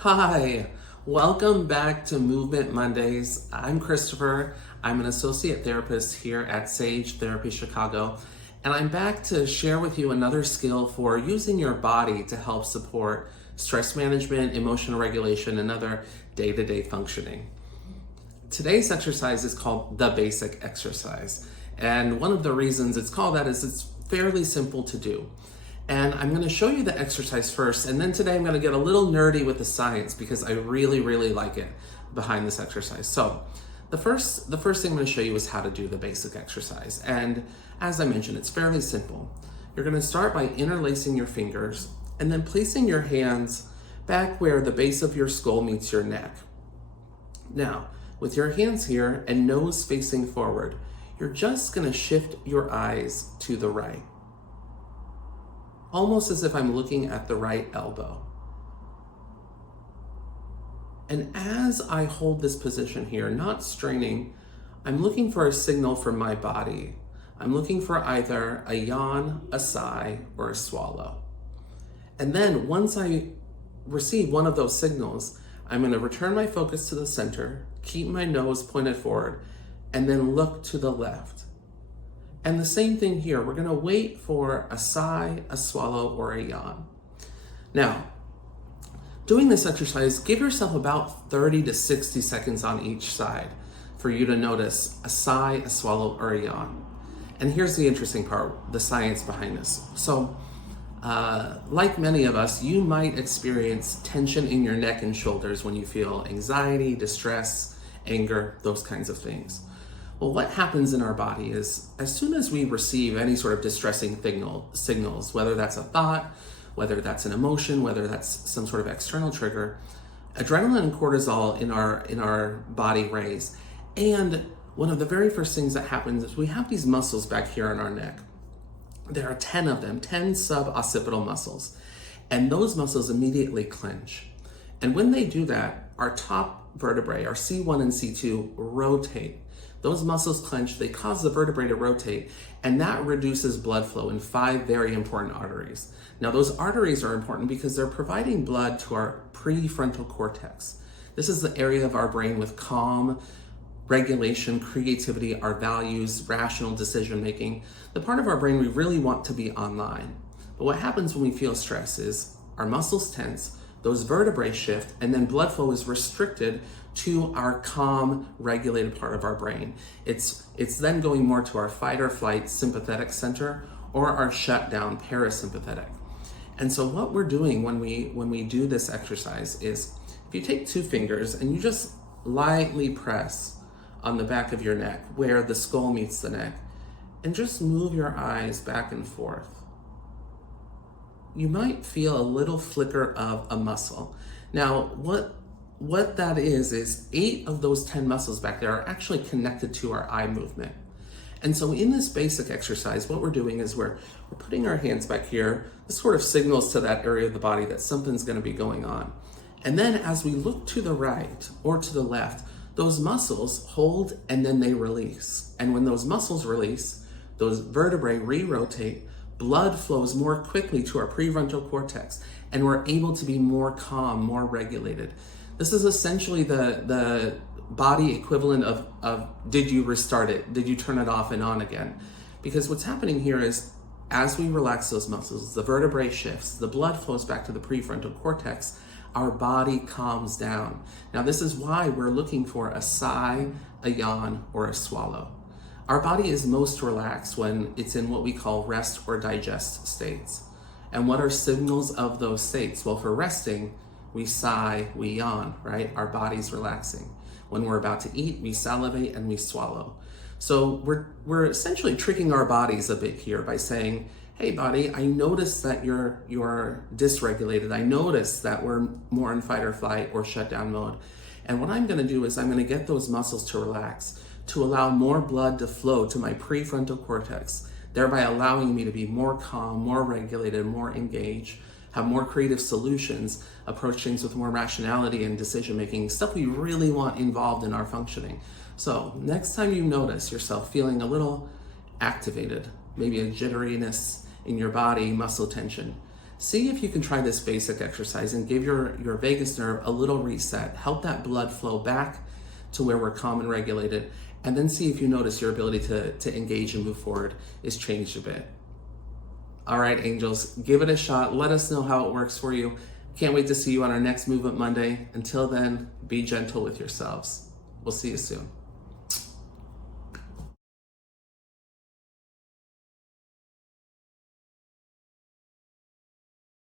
Hi, welcome back to Movement Mondays. I'm Christopher. I'm an associate therapist here at Sage Therapy Chicago, and I'm back to share with you another skill for using your body to help support stress management, emotional regulation, and other day-to-day functioning. Today's exercise is called the basic exercise, and one of the reasons it's called that is it's fairly simple to do. And I'm going to show you the exercise first, and then today I'm going to get a little nerdy with the science because I really like it behind this exercise. So the first thing I'm going to show you is how to do the basic exercise. And as I mentioned, it's fairly simple. You're going to start by interlacing your fingers and then placing your hands back where the base of your skull meets your neck. Now, with your hands here and nose facing forward, you're just going to shift your eyes to the right, almost as if I'm looking at the right elbow. And as I hold this position here, not straining, I'm looking for a signal from my body. I'm looking for either a yawn, a sigh, or a swallow. And then once I receive one of those signals, I'm going to return my focus to the center, keep my nose pointed forward, and then look to the left. And the same thing here, we're going to wait for a sigh, a swallow, or a yawn. Now, doing this exercise, give yourself about 30 to 60 seconds on each side for you to notice a sigh, a swallow, or a yawn. And here's the interesting part, the science behind this. So, like many of us, you might experience tension in your neck and shoulders when you feel anxiety, distress, anger, those kinds of things. Well, what happens in our body is as soon as we receive any sort of distressing signals, whether that's a thought, whether that's an emotion, whether that's some sort of external trigger, adrenaline and cortisol in our body raise. And one of the very first things that happens is we have these muscles back here in our neck. There are 10 of them, 10 suboccipital muscles. And those muscles immediately clench. And when they do that, our top vertebrae, our C1 and C2, rotate. Those muscles clench, they cause the vertebrae to rotate, and that reduces blood flow in 5 very important arteries. Now, those arteries are important because they're providing blood to our prefrontal cortex. This is the area of our brain with calm, regulation, creativity, our values, rational decision making, the part of our brain we really want to be online. But what happens when we feel stress is our muscles tense, those vertebrae shift, and then blood flow is restricted to our calm, regulated part of our brain. It's then going more to our fight or flight sympathetic center or our shutdown parasympathetic. And so what we're doing when we do this exercise is if you take 2 fingers and you just lightly press on the back of your neck where the skull meets the neck and just move your eyes back and forth, you might feel a little flicker of a muscle. Now, what that is 8 of those 10 muscles back there are actually connected to our eye movement. And so in this basic exercise, what we're doing is we're putting our hands back here. This sort of signals to that area of the body that something's going to be going on. And then as we look to the right or to the left, those muscles hold and then they release. And when those muscles release, those vertebrae re-rotate, blood flows more quickly to our prefrontal cortex, and we're able to be more calm, more regulated. This is essentially the body equivalent of did you restart it? Did you turn it off and on again? Because what's happening here is as we relax those muscles, the vertebrae shifts, the blood flows back to the prefrontal cortex, our body calms down. Now, this is why we're looking for a sigh, a yawn, or a swallow. Our body is most relaxed when it's in what we call rest or digest states. And what are signals of those states? Well, for resting, we sigh, we yawn, right? Our body's relaxing. When we're about to eat, we salivate and we swallow. So we're essentially tricking our bodies a bit here by saying, hey body, I notice that you're dysregulated. I notice that we're more in fight or flight or shutdown mode. And what I'm gonna do is I'm gonna get those muscles to relax, to allow more blood to flow to my prefrontal cortex, thereby allowing me to be more calm, more regulated, more engaged, have more creative solutions, approach things with more rationality and decision making, stuff we really want involved in our functioning. So next time you notice yourself feeling a little activated, maybe a jitteriness in your body, muscle tension, See if you can try this basic exercise and give your vagus nerve a little reset. Help that blood flow back to where we're calm and regulated. And then see if you notice your ability to engage and move forward is changed a bit. All right, angels, give it a shot. Let us know how it works for you. Can't wait to see you on our next Movement Monday. Until then, be gentle with yourselves. We'll see you soon.